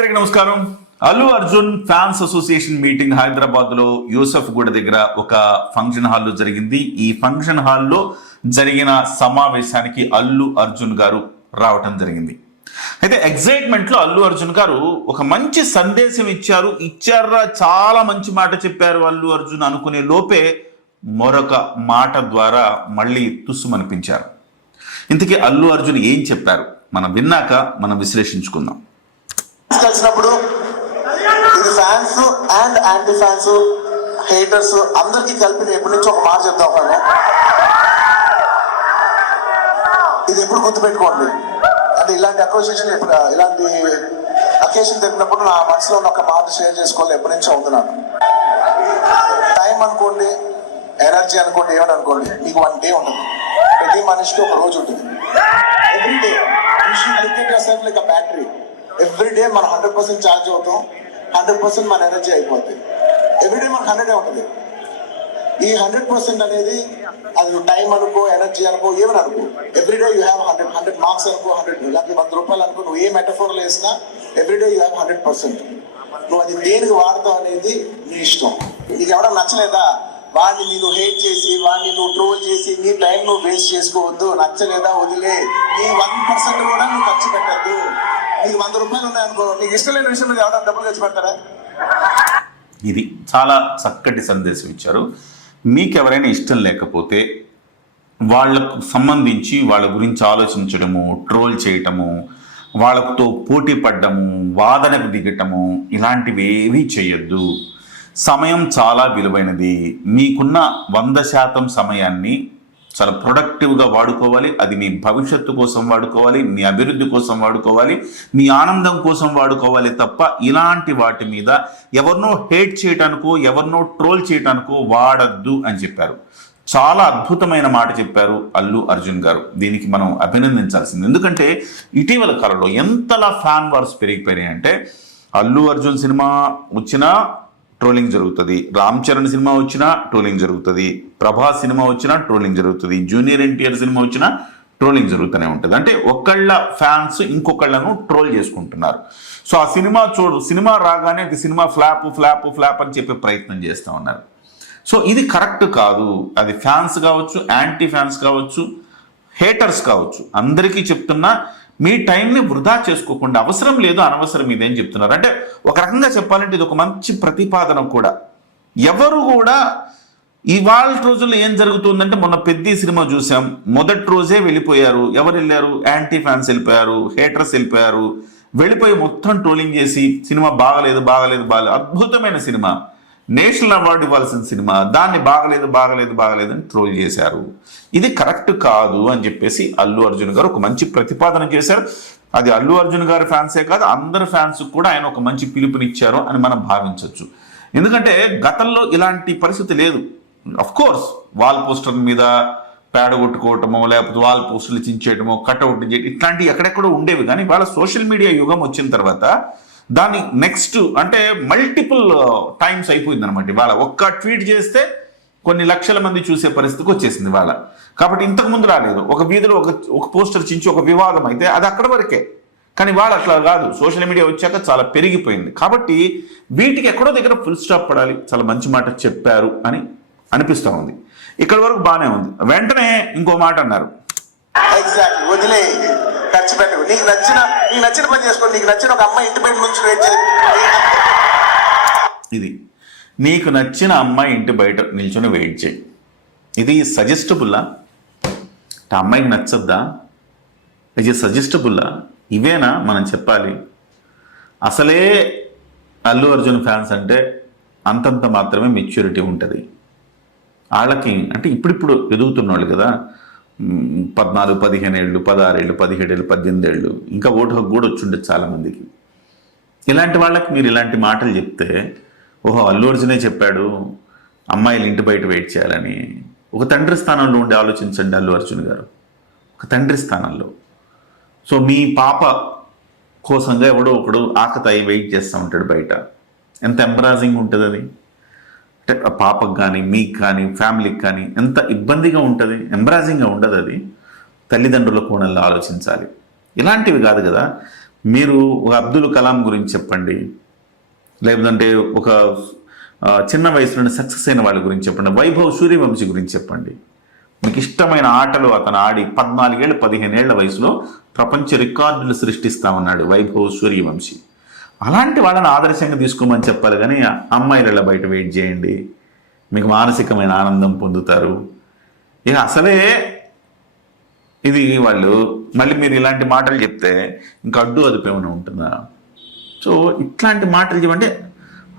అందరికీ నమస్కారం. Allu Arjun fans association meeting Hyderabad లో యూసఫ్ గూడ దగ్గర ఒక ఫంక్షన్ హాల్లో జరిగింది. ఈ ఫంక్షన్ హాల్లో జరిగిన సమావేశానికి అల్లు అర్జున్ గారు రావటం జరిగింది. అయితే ఎగ్జైట్మెంట్ లో అల్లు అర్జున్ గారు ఒక మంచి సందేశం ఇచ్చారా, చాలా మంచి మాట చెప్పారు అల్లు అర్జున్ అనుకునే లోపే మరొక మాట ద్వారా మళ్ళీ తుస్సుమనిపించారు. ఇంతకీ అల్లు అర్జున్ ఏం చెప్పారు మనం విన్నాక మనం విశ్లేషించుకుందాం. కలిసినప్పుడు ఇది fans and anti fans haters అందరికీ కలిపి ఎప్పటి నుంచి ఒక మాట చెప్తా ఉన్నాను. ఇది ఎప్పుడు గుర్తుపెట్టుకోండి. అంటే ఇలాంటి అసోసియేషన్ ఇలాంటి అకేషన్ తెలిపినప్పుడు నా మనసులో ఉన్న ఒక మాట షేర్ చేసుకోవాలి. ఎప్పటి నుంచో ఉంది నాకు. టైం అనుకోండి, ఎనర్జీ అనుకోండి, ఏమని అనుకోండి, మీకు 1 డే ఉంటుంది. ప్రతి మనిషికి ఒక రోజు ఉంటుంది. Every day you should look at yourself like a battery. Every day మనం 100% ఛార్జ్ అవుతాం, 100% మన ఎనర్జీ అయిపోతుంది. ఎవ్రీడే మనకు 100 ఉంటుంది. ఈ 100% అనేది అది టైం అనుకో, ఎనర్జీ అనుకో, ఏమని అనుకో, ఎవ్రీడే యూ హ్యావ్ 100 మార్క్స్ అనుకో, 100 లేకపోతే 100 రూపాయలు అనుకో, నువ్వు ఏ మెటఫోర్లో వేసినా ఎవ్రీడే యూ హ్యావ్ 100%. నువ్వు అది దేనికి వాడతావు అనేది నీ ఇష్టం. నీకు ఎవరైనా నచ్చలేదా, వాడిని నేను హేట్ చేసి, వాడిని నువ్వు ట్రోల్ చేసి నీ టైం నువ్వు వేస్ట్ చేసుకోవద్దు. నచ్చలేదా వదిలే. నీ 1% కూడా నువ్వు ఖర్చు పెట్టద్దు. నీకు 100 రూపాయలు ఉన్నాయనుకో, నీకు ఇష్టం లేని విషయం మీద ఎవరైనా డబ్బులు ఖర్చు పెడతారా? ఇది చాలా చక్కటి సందేశం ఇచ్చారు. మీకు ఎవరైనా ఇష్టం లేకపోతే వాళ్ళకు సంబంధించి వాళ్ళ గురించి ఆలోచించడము, ట్రోల్ చేయటము, వాళ్ళతో పోటీ పడ్డము, వాదనకు దిగటము, ఇలాంటివి ఏవీ చేయొద్దు. సమయం చాలా విలువైనది. మీకున్న 100% సమయాన్ని చాలా ప్రొడక్టివ్గా వాడుకోవాలి. అది మీ భవిష్యత్తు కోసం వాడుకోవాలి, మీ అభివృద్ధి కోసం వాడుకోవాలి, మీ ఆనందం కోసం వాడుకోవాలి తప్ప ఇలాంటి వాటి మీద ఎవరినో హేట్ చేయటానికో, ఎవరినో ట్రోల్ చేయటానికో వాడద్దు అని చెప్పారు. చాలా అద్భుతమైన మాట చెప్పారు అల్లు అర్జున్ గారు. దీనికి మనం అభినందించాల్సింది. ఎందుకంటే ఇటీవల కాలంలో ఎంతలా ఫ్యాన్ వార్స్ పెరిగిపోయినాయి అంటే, అల్లు అర్జున్ సినిమా వచ్చినా ట్రోలింగ్ జరుగుతుంది, రామ్ చరణ్ సినిమా వచ్చినా ట్రోలింగ్ జరుగుతుంది, ప్రభాస్ సినిమా వచ్చినా ట్రోలింగ్ జరుగుతుంది, జూనియర్ ఎన్టీఆర్ సినిమా వచ్చినా ట్రోలింగ్ జరుగుతూనే ఉంటుంది. అంటే ఒకళ్ళ ఫ్యాన్స్ ఇంకొకళ్ళను ట్రోల్ చేసుకుంటున్నారు. సో ఆ సినిమా రాగానే అది సినిమా ఫ్లాప్ అని చెప్పే ప్రయత్నం చేస్తూ ఉన్నారు. సో ఇది కరెక్ట్ కాదు. అది ఫ్యాన్స్ కావచ్చు, యాంటీ ఫ్యాన్స్ కావచ్చు, హేటర్స్ కావచ్చు, అందరికీ చెప్తున్నా, మీ టైంని వృధా చేసుకోకుండా అవసరం లేదు, అనవసరం ఇదేం చెప్తున్నారు. అంటే ఒక రకంగా చెప్పాలంటే ఇది ఒక మంచి ప్రతిపాదన కూడా. ఎవరు కూడా ఇవాళ రోజుల్లో ఏం జరుగుతుందంటే, మొన్న పెద్ద సినిమా చూసాం, మొదటి రోజే వెళ్ళిపోయారు. ఎవరు వెళ్ళారు? యాంటీ ఫ్యాన్స్ వెళ్ళిపోయారు, హేటర్స్ వెళ్ళిపోయారు. వెళ్ళిపోయి మొత్తం ట్రోలింగ్ చేసి సినిమా బాగలేదు, అద్భుతమైన సినిమా, నేషనల్ అవార్డు ఇవ్వాల్సిన సినిమా, దాన్ని బాగలేదు అని ట్రోల్ చేశారు. ఇది కరెక్ట్ కాదు అని చెప్పేసి అల్లు అర్జున్ గారు ఒక మంచి ప్రతిపాదన చేశారు. అది అల్లు అర్జున్ గారి ఫ్యాన్సే కాదు, అందరి ఫ్యాన్స్ కూడా ఆయన ఒక మంచి పిలుపునిచ్చారు అని మనం భావించవచ్చు. ఎందుకంటే గతంలో ఇలాంటి పరిస్థితి లేదు. అఫ్ కోర్స్ వాల్ పోస్టర్ మీద పేడ కొట్టుకోవటమో, లేకపోతే వాల్ పోస్టర్లు చించేయటమో, కట్అవుట్ చేయటం, ఇట్లాంటివి ఎక్కడెక్కడో ఉండేవి. కానీ వాళ్ళ సోషల్ మీడియా యుగం వచ్చిన తర్వాత దాన్ని నెక్స్ట్ అంటే మల్టిపుల్ టైమ్స్ అయిపోయింది అనమాట. వాళ్ళ ఒక్క ట్వీట్ చేస్తే కొన్ని లక్షల మంది చూసే పరిస్థితికి వచ్చేసింది వాళ్ళ. కాబట్టి ఇంతకుముందు రాలేదు. ఒక వీధిలో ఒక పోస్టర్ చించి ఒక వివాదం అయితే అది అక్కడ వరకే. కానీ వాళ్ళు అట్లా కాదు, సోషల్ మీడియా వచ్చాక చాలా పెరిగిపోయింది. కాబట్టి వీటికి ఎక్కడో దగ్గర ఫుల్ స్టాప్ పడాలి. చాలా మంచి మాట చెప్పారు అని అనిపిస్తూ ఉంది. ఇక్కడ వరకు బాగానే ఉంది. వెంటనే ఇంకో మాట అన్నారు, ఎగ్జాక్ట్లీ వదిలే, ఖర్చు పెట్టు, నీకు నచ్చిన పని చేసుకోండి. నీకు నచ్చిన ఒక అమ్మాయి ఇంటి బయట నుంచి వెయిట్ చేయి. ఇది నీకు నచ్చిన అమ్మాయి ఇంటి బయట నిల్చొని వెయిట్ చేయి. ఇది సజెస్టబుల్లా? అమ్మాయికి నచ్చద్దా? ఇది సజెస్టబుల్లా? ఇవేనా మనం చెప్పాలి? అసలే అల్లు అర్జున్ ఫ్యాన్స్ అంటే అంతంత మాత్రమే మెచ్యూరిటీ ఉంటుంది వాళ్ళకి. అంటే ఇప్పుడిప్పుడు ఎదుగుతున్న వాళ్ళు కదా, 14, 15 ఏళ్ళు, 16 ఏళ్ళు, 17 ఏళ్ళు, 18 ఏళ్ళు, ఇంకా ఓటు హక్కు కూడా వచ్చుండేది చాలామందికి. ఇలాంటి వాళ్ళకి మీరు ఇలాంటి మాటలు చెప్తే, ఓహో అల్లు అర్జునే చెప్పాడు అమ్మాయిలు ఇంటి బయట వెయిట్ చేయాలని. ఒక తండ్రి స్థానంలో ఉండి ఆలోచించండి అల్లు అర్జున్ గారు, ఒక తండ్రి స్థానంలో. సో మీ పాప కోసంగా ఎవడో ఒకడు ఆకతాయి వెయిట్ చేస్తూ ఉంటాడు బయట. ఎంత ఎంబరాజింగ్ ఉంటుంది అది. అంటే పాపకు కానీ, మీకు కానీ, ఫ్యామిలీకి కానీ ఎంత ఇబ్బందిగా ఉంటుంది, ఎంబరాజింగ్గా ఉండదు అది. తల్లిదండ్రుల కోణంలో ఆలోచించాలి. ఇలాంటివి కాదు కదా. మీరు ఒక అబ్దుల్ కలాం గురించి చెప్పండి, లేదంటే ఒక చిన్న వయసులోనే సక్సెస్ అయిన వాళ్ళ గురించి చెప్పండి, వైభవ్ సూర్యవంశీ గురించి చెప్పండి. మీకు ఇష్టమైన ఆటలు అతను ఆడి 14 ఏళ్ళు 15 ఏళ్ల వయసులో ప్రపంచ రికార్డులు సృష్టిస్తా ఉన్నాడు వైభవ్ సూర్యవంశీ. అలాంటి వాళ్ళని ఆదర్శంగా తీసుకోమని చెప్పాలి, కానీ అమ్మాయిల బయట వెయిట్ చేయండి, మీకు మానసికమైన ఆనందం పొందుతారు. ఇక అసలే ఇది వాళ్ళు మళ్ళీ మీరు ఇలాంటి మాటలు చెప్తే ఇంకా అడ్డు అదుపు ఏమైనా ఉంటుందా? సో ఇట్లాంటి మాటలు చెప్పంటే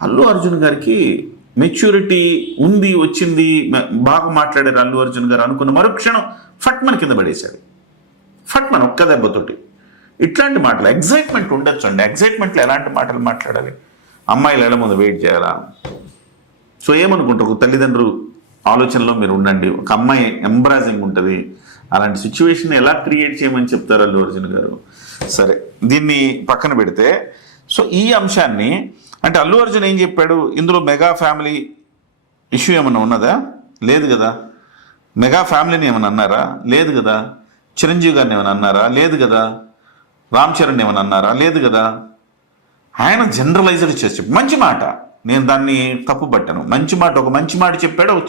అల్లు అర్జున్ గారికి మెచ్యూరిటీ ఉంది, వచ్చింది, బాగా మాట్లాడారు అల్లు అర్జున్ గారు అనుకున్న మరుక్షణం ఫట్మన్ కింద పడేశాడు. ఫట్మన్ ఒక్క దెబ్బతోటి. ఇట్లాంటి మాటలు ఎగ్జైట్మెంట్ ఉండొచ్చు అండి. ఎగ్జైట్మెంట్లో ఎలాంటి మాటలు మాట్లాడాలి? అమ్మాయిలు ఎలా ముందు వెయిట్ చేయాలా? సో ఏమనుకుంటారు? తల్లిదండ్రులు ఆలోచనలో మీరు ఉండండి. ఒక అమ్మాయి ఎంబ్రాజింగ్ ఉంటుంది, అలాంటి సిచ్యువేషన్ ఎలా క్రియేట్ చేయమని చెప్తారు అల్లు అర్జున్ గారు. సరే, దీన్ని పక్కన పెడితే సో ఈ అంశాన్ని అంటే అల్లు అర్జున్ ఏం చెప్పాడు? ఇందులో మెగా ఫ్యామిలీ ఇష్యూ ఏమన్నా ఉన్నదా? లేదు కదా. మెగా ఫ్యామిలీని ఏమైనా అన్నారా? లేదు కదా. చిరంజీవి గారిని ఏమైనా అన్నారా? లేదు కదా. రామ్ చరణ్ ఏమైనా అన్నారా? లేదు కదా. ఆయన జనరలైజ్డ్ చేసి మంచి మాట, నేను దాన్ని తప్పు పట్టాను. మంచి మాట, ఒక మంచి మాట చెప్పాడు, ఒక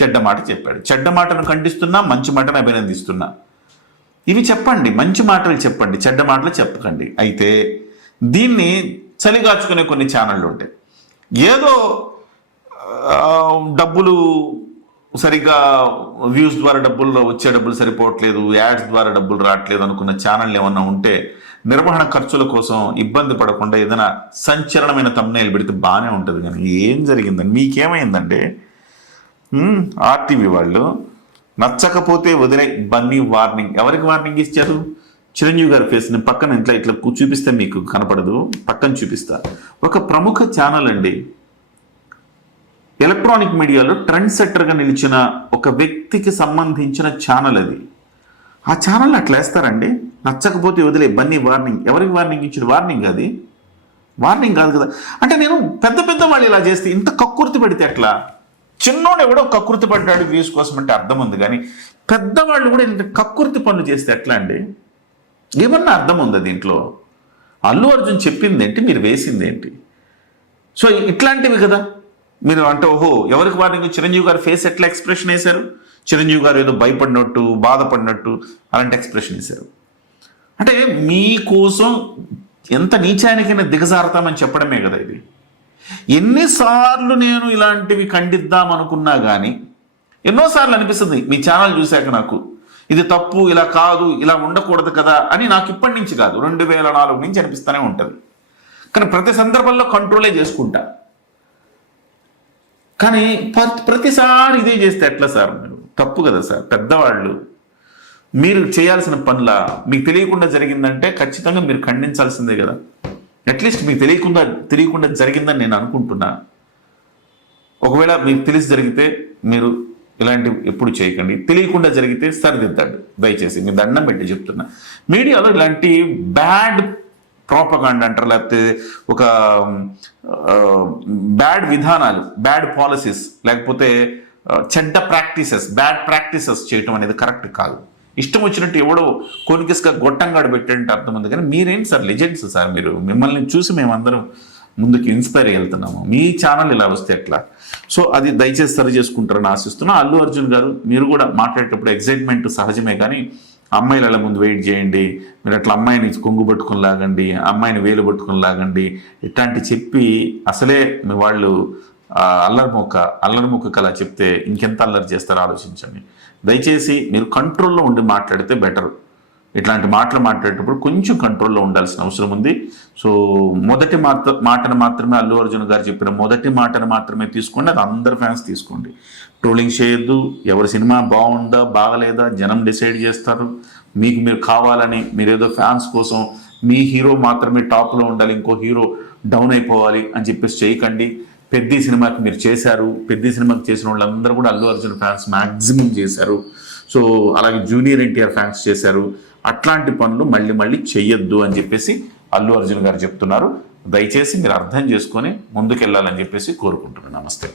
చెడ్డ మాట చెప్పాడు. చెడ్డ మాటను ఖండిస్తున్నా, మంచి మాటను అభినందిస్తున్నా. ఇవి చెప్పండి, మంచి మాటలు చెప్పండి, చెడ్డ మాటలు చెప్పకండి. అయితే దీన్ని చలిగాచుకునే కొన్ని ఛానళ్ళు ఉంటాయి. ఏదో డబ్బులు సరిగ్గా వ్యూస్ ద్వారా వచ్చే డబ్బులు సరిపోవట్లేదు, యాడ్స్ ద్వారా డబ్బులు రావట్లేదు అనుకున్న ఛానళ్ళు ఏమన్నా ఉంటే నిర్వహణ ఖర్చుల కోసం ఇబ్బంది పడకుండా ఏదైనా సంచలనమైన thumbnail పెడితే బాగానే ఉంటుంది. కానీ ఏం జరిగిందండి? మీకేమైందంటే ఆర్టీవీ వాళ్ళు నచ్చకపోతే వదిలే బన్నీ వార్నింగ్. ఎవరికి వార్నింగ్ ఇచ్చారు? చిరంజీవి గారి ఫేస్ నేను పక్కన ఇట్లా చూపిస్తే మీకు కనపడదు, పక్కన చూపిస్తా. ఒక ప్రముఖ ఛానల్ అండి, ఎలక్ట్రానిక్ మీడియాలో ట్రెండ్ సెట్టర్గా నిలిచిన ఒక వ్యక్తికి సంబంధించిన ఛానల్ అది. ఆ ఛానల్ అట్లా వేస్తారండి? నచ్చకపోతే వదిలే బన్నీ వార్నింగ్. ఎవరికి వార్నింగ్ ఇచ్చారు? వార్నింగ్ అది వార్నింగ్ కాదు కదా. అంటే నేను పెద్ద వాళ్ళు ఇలా చేస్తే ఇంత కక్కుర్తి పడితే ఎట్లా? చిన్నోడు ఎవడో కక్కుర్తి పడ్డాడు వ్యూస్ కోసం అంటే అర్థం ఉంది, కానీ పెద్దవాళ్ళు కూడా ఇంత కక్కుర్తి పనులు చేస్తే ఎట్లా అండి? ఏమన్నా అర్థం ఉందా దీంట్లో? అల్లు అర్జున్ చెప్పింది ఏంటి, మీరు వేసింది ఏంటి? సో ఇట్లాంటివి కదా మీరు అంటే ఓహో ఎవరికి వార్నింగ్? చిరంజీవి గారు ఫేస్ ఎట్లా ఎక్స్ప్రెషన్ వేశారు? చిరంజీవి గారు ఏదో భయపడినట్టు, బాధపడినట్టు అలాంటి ఎక్స్ప్రెషన్ వేశారు. అంటే మీకోసం ఎంత నీచానికైనా దిగజారుతామని చెప్పడమే కదా ఇది. ఎన్నిసార్లు నేను ఇలాంటివి ఖండిద్దాం అనుకున్నా కానీ ఎన్నోసార్లు అనిపిస్తుంది మీ ఛానల్ చూశాక నాకు ఇది తప్పు, ఇలా కాదు, ఇలా ఉండకూడదు కదా అని. నాకు ఇప్పటి నుంచి కాదు, 2004 నుంచి అనిపిస్తూనే ఉంటుంది. కానీ ప్రతి సందర్భంలో కంట్రోలే చేసుకుంటా. కానీ ప్రతిసారి ఇదే చేస్తే ఎట్లా సార్? మీరు తప్పు కదా సార్. పెద్దవాళ్ళు మీరు చేయాల్సిన పనుల మీకు తెలియకుండా జరిగిందంటే ఖచ్చితంగా మీరు ఖండించాల్సిందే కదా. అట్లీస్ట్ మీకు తెలియకుండా జరిగిందని నేను అనుకుంటున్నా. ఒకవేళ మీకు తెలిసి జరిగితే మీరు ఇలాంటివి ఎప్పుడు చేయకండి. తెలియకుండా జరిగితే సరిదిద్దండి దయచేసి, మీ దండం పెట్టి చెప్తున్నా. మీడియాలో ఇలాంటి బ్యాడ్ ప్రోపగాండా అంటారు, లేకపోతే ఒక బ్యాడ్ విధానాలు, బ్యాడ్ పాలసీస్, లేకపోతే చెడ్డ ప్రాక్టీసెస్, బ్యాడ్ ప్రాక్టీసెస్ చేయటం అనేది కరెక్ట్ కాదు. ఇష్టం వచ్చినట్టు ఎవడో కోనికిస్గా గొట్టంగాడు పెట్టేంటే అర్థం ఉంది. కానీ మీరేంటి సార్ లెజెండ్స్ సార్, మీరు మిమ్మల్ని చూసి మేమందరం ముందుకు ఇన్స్పైర్ వెళ్తున్నాము. మీ ఛానల్ ఇలా వస్తే ఎట్లా? సో అది దయచేసి సరి చేసుకుంటారని ఆశిస్తున్నా. అల్లు అర్జున్ గారు మీరు కూడా మాట్లాడేటప్పుడు ఎగ్జైట్మెంట్ సహజమే, కానీ అమ్మాయిలు అలా ముందు వెయిట్ చేయండి. మీరు అట్లా అమ్మాయిని కొంగు పట్టుకుని లాగండి, అమ్మాయిని వేలు పట్టుకుని లాగండి, ఇట్లాంటి చెప్పి అసలే మీ వాళ్ళు అల్లరిముక్క అలా చెప్తే ఇంకెంత అల్లరి చేస్తారో ఆలోచించండి. దయచేసి మీరు కంట్రోల్లో ఉండి మాట్లాడితే బెటర్. ఇట్లాంటి మాటలు మాట్లాడేటప్పుడు కొంచెం కంట్రోల్లో ఉండాల్సిన అవసరం ఉంది. సో మొదటి మాటను మాత్రమే అల్లు అర్జున్ గారు చెప్పిన మొదటి మాటను మాత్రమే తీసుకోండి, అది అందరు ఫ్యాన్స్ తీసుకోండి. ట్రోలింగ్ చేయొద్దు. ఎవరి సినిమా బాగుందా బాగలేదా జనం డిసైడ్ చేస్తారు. మీకు మీరు కావాలని మీరేదో ఫ్యాన్స్ కోసం మీ హీరో మాత్రమే టాప్లో ఉండాలి, ఇంకో హీరో డౌన్ అయిపోవాలి అని చెప్పేసి చేయకండి. పెద్ద సినిమాకి మీరు చేశారు, పెద్ద సినిమాకి చేసిన వాళ్ళందరూ కూడా అల్లు అర్జున్ ఫ్యాన్స్ మ్యాక్సిమం చేశారు. సో అలాగే జూనియర్ ఎన్టీఆర్ ఫ్యాన్స్ చేశారు. అట్లాంటి పనులు మళ్ళీ చెయ్యొద్దు అని చెప్పేసి అల్లు అర్జున్ గారు చెప్తున్నారు. దయచేసి మీరు అర్థం చేసుకొని ముందుకెళ్ళాలని చెప్పేసి కోరుకుంటున్నాను. నమస్తే.